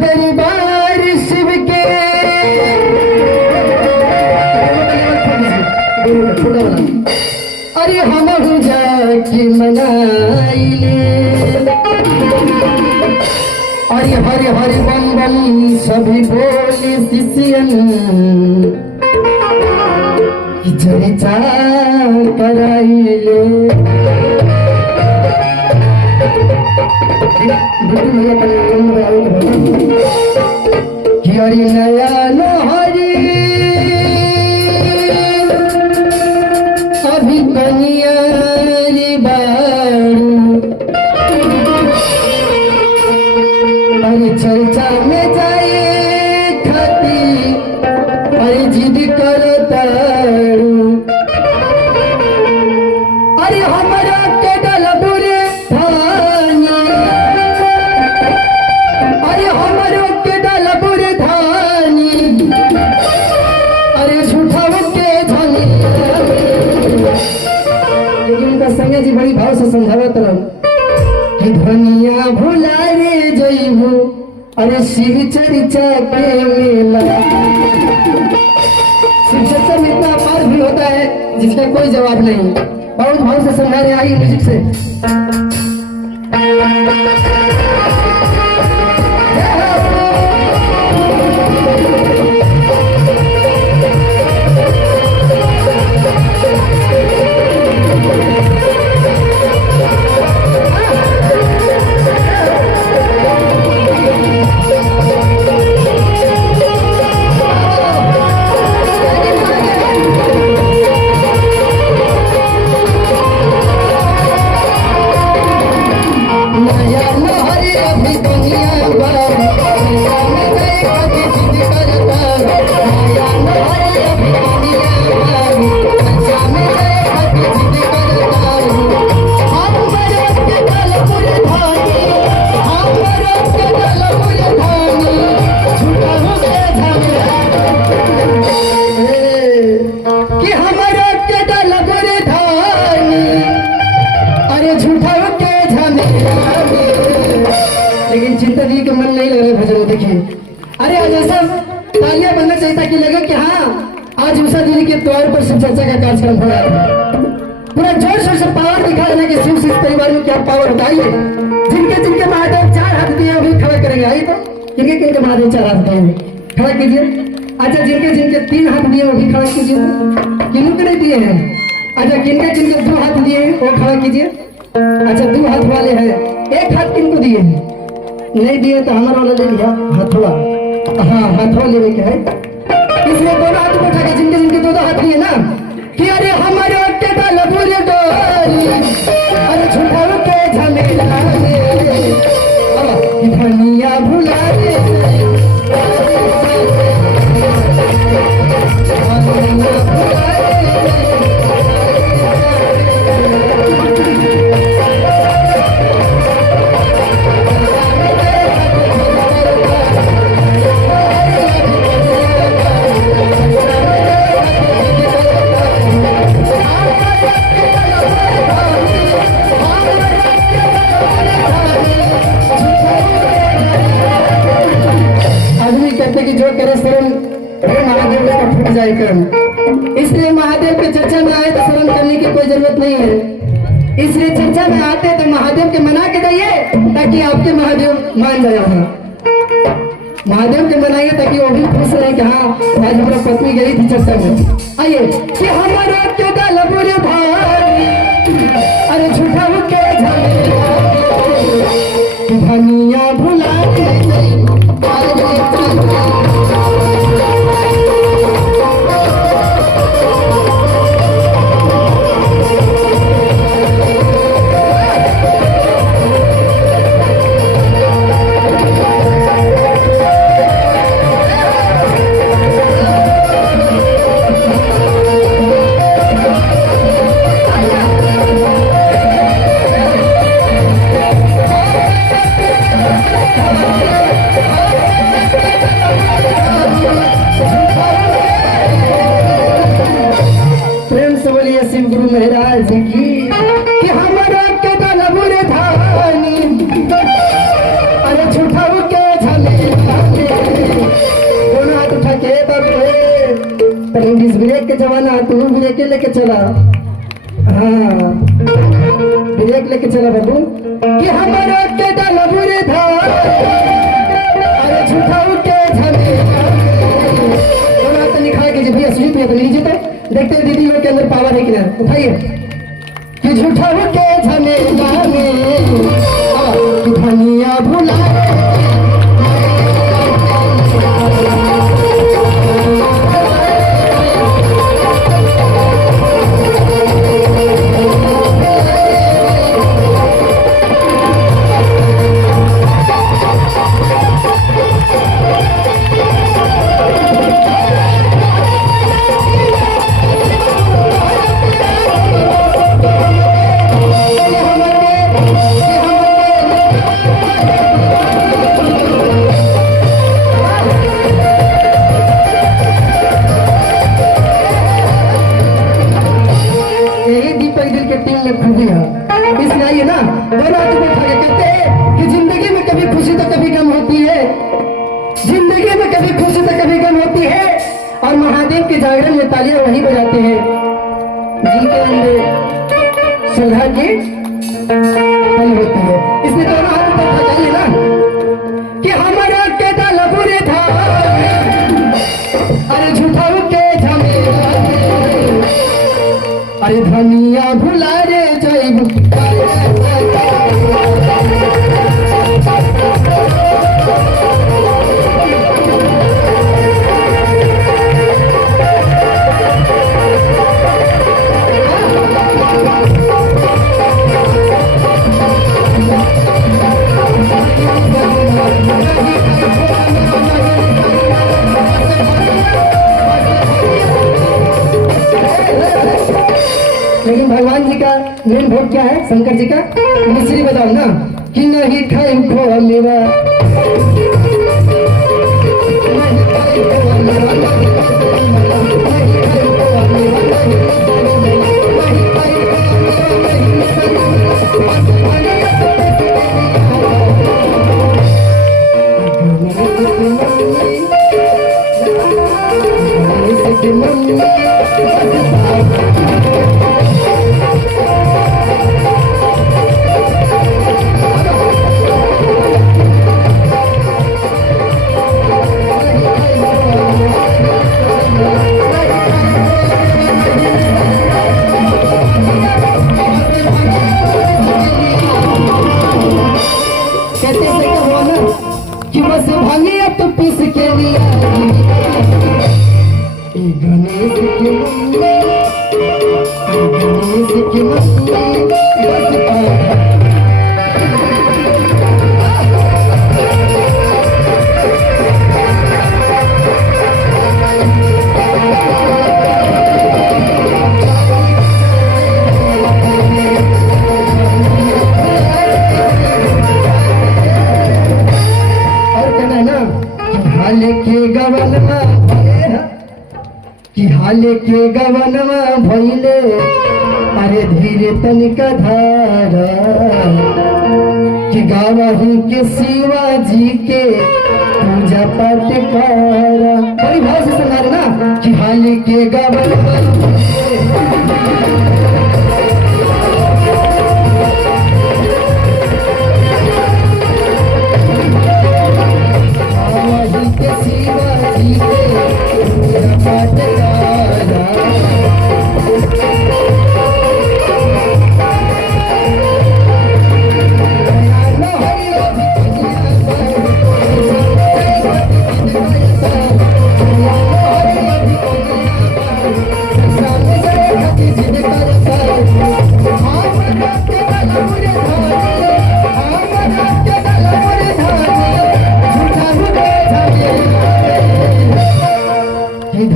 दरबार शिव के अरे हम जाके मनाइले अरे हरे हरे बम बम सभी बोले शिष्यन चर्चा कराइले हरि नया हरि अभी कनियारी बारू अरे चर्चा में जाए खाती अरे जिद करो तारू अरे हमारा के डल बुरे धानी अरे हमारो के डल बुरे धानी अरे झूठा के धनी लेकिन उनका संजय जी बड़ी भाव से समझावत रहो कि धनिया भुला रे जइबू अरे शिव चर्चा के मेला शिव चर्चा में इतना अपार भी होता है जिसका कोई जवाब नहीं। बहुत भाव से समझा रहे आइए म्यूजिक से। लेकिन चिंता जी के मन नहीं लग रहा भजन देखिए। अरे आज ऐसा तालियां बनना चाहिए ताकि लगे कि हाँ आज उषा जी के द्वार पर शिव चर्चा का कार्यक्रम हो रहा है। पूरा जोर शोर से पावर दिखा देना कि शिव शिव परिवार में क्या पावर होता है। जिनके जिनके महादेव 4 हाथ दिए अभी खड़ा करेंगे। आइए तो किनके किनके महादेव 4 हाथ दिए खड़ा कीजिए। अच्छा जिनके जिनके 3 हाथ दिए वो भी खड़ा कीजिए। किन्हों के नहीं दिए हैं? अच्छा किनके जिनके 2 हाथ दिए वो खड़ा कीजिए। अच्छा 2 हाथ वाले हैं 1 हाथ किनको दिए हैं? नहीं दिए तो हमारा वाला ले लिया हथवा। हाँ हथवा लेने के है इसलिए दोनों हाथ उठा के जिनके जिनके 2 हाथ लिए ना कि अरे हमारे के डाल बुरे डोरी अरे झूठाओ के झमेला धनिया भुला दे इसलिए महादेव के चर्चा में आए तो शर्म करने की कोई जरूरत नहीं है। इसलिए चर्चा में आते तो महादेव के मना के जाइए ताकि आपके महादेव मान जाए। महादेव के मनाइए ताकि वो भी खुश रहे कि हाँ आज हमारा पत्नी गई थी चर्चा में। आइए कि हमारा क्यों डाल बुरे भाई अरे झूठा के धनिया भुला प्रेम से बोलिए शिव गुरु महाराज की कि हमारा के बुरे धानी अरे झूठाऊ के झमेला कौन हाथ उठा के पर इंग्लिश ब्रेक के जमाना तू ब्रेक लेके चला हाँ ब्रेक लेके चला बाबू कि हमारा के बुरे धानी अरे झूठाऊ के झमेला कौन हाथ निकाल के भैया स्वीट में तो लीजिए तो देखते हैं दीदी लोग के अंदर पावर है कि ना उठाइए कि झूठा के झमेला में धनिया भुला जागरण में तालियां वही बजाते हैं जिनके अंदर श्रद्धा की पल होती है। इसलिए दोनों हाथ ऊपर उठाइए ना कि हमारा के बुरे था अरे झूठाऊ के झमेला अरे धनिया भुला रे जय लेकिन भगवान जी का मेन भोग क्या है शंकर जी का मिश्री बताओ ना कि नहीं खाई खो मेवा के गवनमा भइले अरे धीरे तनिका धारा कि गावही के शिवाजी के पूजा पाठ कर बड़ी भाव से सुना रहे ना कि हाल के गवनमा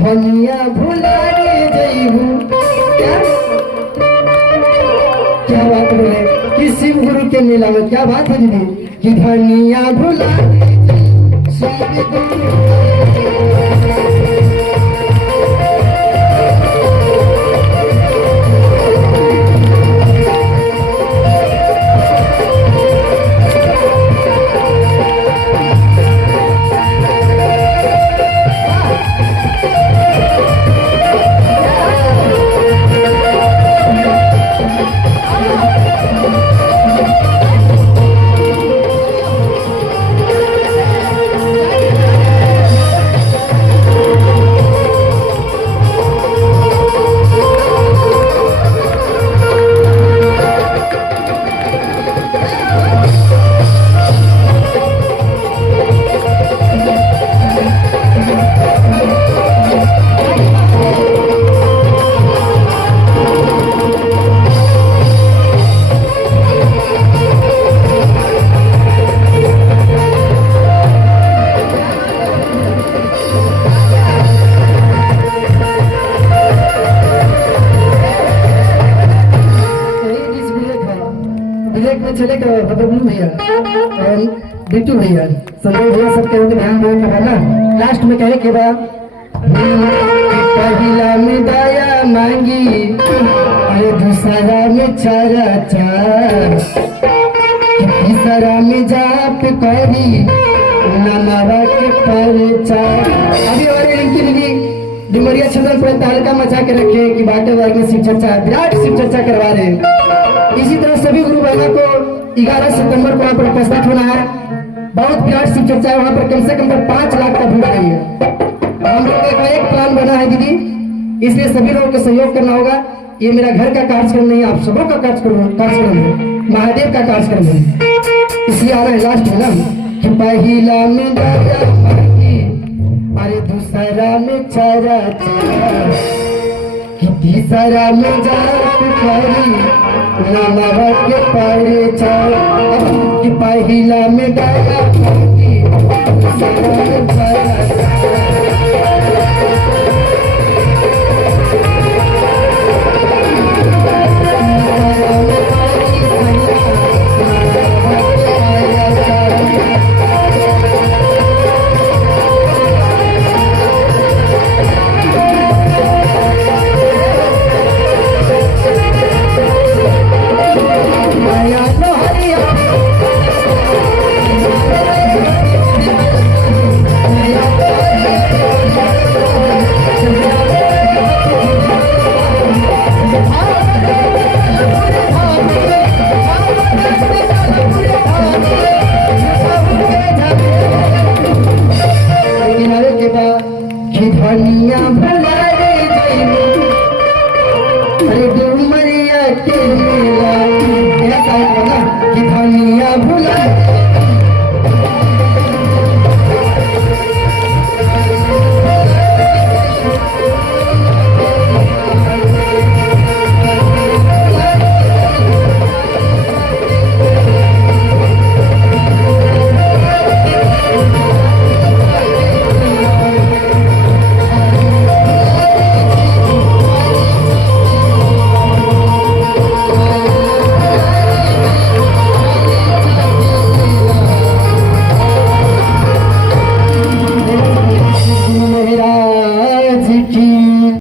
धनिया भुला रे जईहू क्या बात बोले कि शिव गुरु के मेला में क्या बात है दीदी कि धनिया भुला रे शिव गुरु चले तो बबलू भैया और बिट्टू भैया संजय भैया सबके उनके ध्यान देने का ना लास्ट में कहे कि पहला में दया मांगी अरे दूसरा में चारा चार तीसरा में जाप करी नमावा के परचार। अभी और इनकी दीदी डुमरिया छंदन पर तालका मचा के रखे कि बाटे वर्ग में शिव चर्चा विराट शिव चर्चा करवा रहे हैं। इसी तरह सभी गुरु बहनों को 11 सितंबर को वहाँ पर उपस्थित होना है। बहुत विराट शिव चर्चा है वहाँ पर कम से कम 5 लाख का भीड़ रही है। हम लोग का एक प्लान बना है दीदी, इसलिए सभी लोगों को सहयोग करना होगा। ये मेरा घर का कार्यक्रम नहीं है, आप सबों का कार्यक्रम है, महादेव का कार्यक्रम है, इसलिए आ रहा है लास्ट में ना कि पहला में दया मांगी अरे दूसरा में चारा चार कि तीसरा में जाप करी नमावा के परचार। कि पहला में दया मांगी दूसरा में चारा धनिया भुला रे अरे डुमरिया के